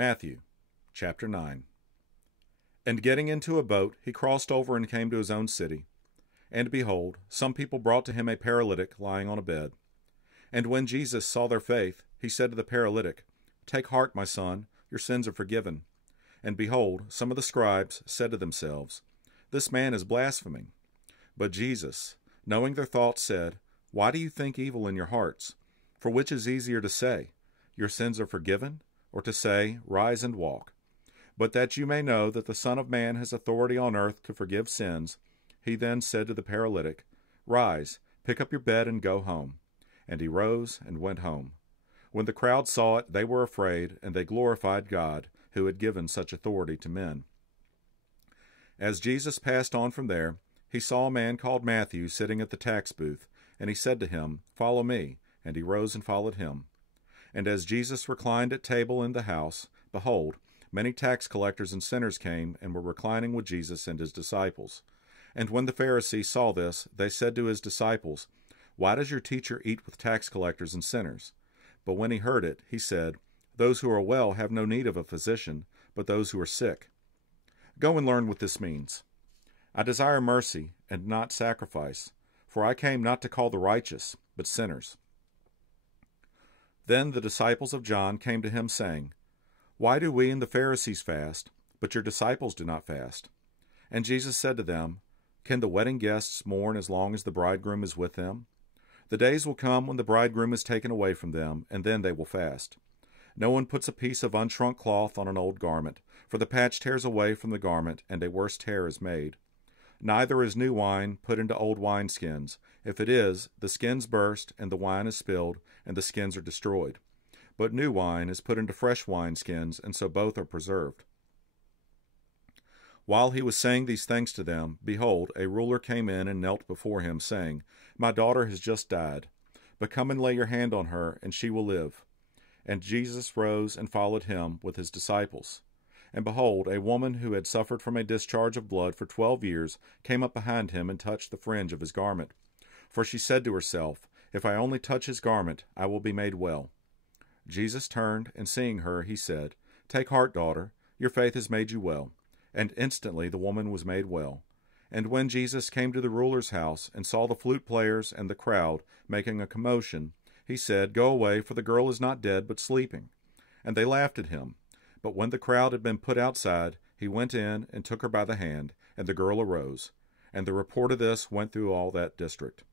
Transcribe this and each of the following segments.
Matthew, chapter 9. And getting into a boat, he crossed over and came to his own city. And behold, some people brought to him a paralytic lying on a bed. And when Jesus saw their faith, he said to the paralytic, Take heart, my son, your sins are forgiven. And behold, some of the scribes said to themselves, This man is blaspheming. But Jesus, knowing their thoughts, said, Why do you think evil in your hearts? For which is easier to say, Your sins are forgiven, or to say, Rise and walk? But that you may know that the Son of Man has authority on earth to forgive sins, he then said to the paralytic, Rise, pick up your bed and go home. And he rose and went home. When the crowd saw it, they were afraid, and they glorified God, who had given such authority to men. As Jesus passed on from there, he saw a man called Matthew sitting at the tax booth, and he said to him, Follow me. And he rose and followed him. And as Jesus reclined at table in the house, behold, many tax collectors and sinners came and were reclining with Jesus and his disciples. And when the Pharisees saw this, they said to his disciples, Why does your teacher eat with tax collectors and sinners? But when he heard it, he said, Those who are well have no need of a physician, but those who are sick. Go and learn what this means. I desire mercy and not sacrifice, for I came not to call the righteous, but sinners. Then the disciples of John came to him, saying, Why do we and the Pharisees fast, but your disciples do not fast? And Jesus said to them, Can the wedding guests mourn as long as the bridegroom is with them? The days will come when the bridegroom is taken away from them, and then they will fast. No one puts a piece of unshrunk cloth on an old garment, for the patch tears away from the garment, and a worse tear is made. Neither is new wine put into old wineskins. If it is, the skins burst, and the wine is spilled, and the skins are destroyed. But new wine is put into fresh wineskins, and so both are preserved. While he was saying these things to them, behold, a ruler came in and knelt before him, saying, My daughter has just died, but come and lay your hand on her, and she will live. And Jesus rose and followed him with his disciples. And behold, a woman who had suffered from a discharge of blood for 12 years came up behind him and touched the fringe of his garment. For she said to herself, If I only touch his garment, I will be made well. Jesus turned, and seeing her, he said, Take heart, daughter, your faith has made you well. And instantly the woman was made well. And when Jesus came to the ruler's house, and saw the flute players and the crowd making a commotion, he said, Go away, for the girl is not dead, but sleeping. And they laughed at him. But when the crowd had been put outside, he went in and took her by the hand, and the girl arose. And the report of this went through all that district.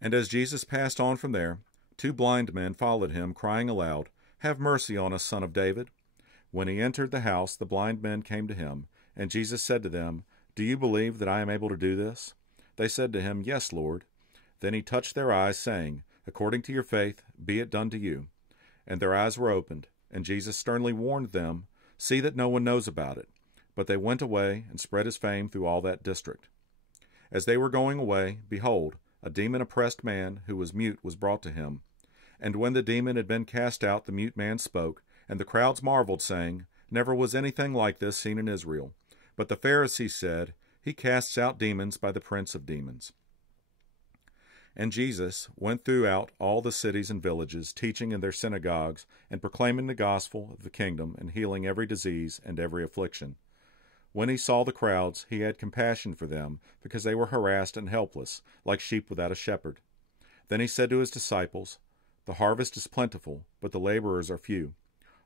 And as Jesus passed on from there, 2 blind men followed him, crying aloud, Have mercy on us, Son of David. When he entered the house, the blind men came to him, and Jesus said to them, Do you believe that I am able to do this? They said to him, Yes, Lord. Then he touched their eyes, saying, According to your faith, be it done to you. And their eyes were opened. And Jesus sternly warned them, See that no one knows about it. But they went away and spread his fame through all that district. As they were going away, behold, a demon-oppressed man who was mute was brought to him. And when the demon had been cast out, the mute man spoke, and the crowds marveled, saying, Never was anything like this seen in Israel. But the Pharisees said, He casts out demons by the prince of demons. And Jesus went throughout all the cities and villages, teaching in their synagogues, and proclaiming the gospel of the kingdom, and healing every disease and every affliction. When he saw the crowds, he had compassion for them, because they were harassed and helpless, like sheep without a shepherd. Then he said to his disciples, The harvest is plentiful, but the laborers are few.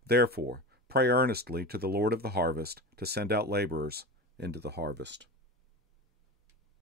Therefore, pray earnestly to the Lord of the harvest to send out laborers into the harvest.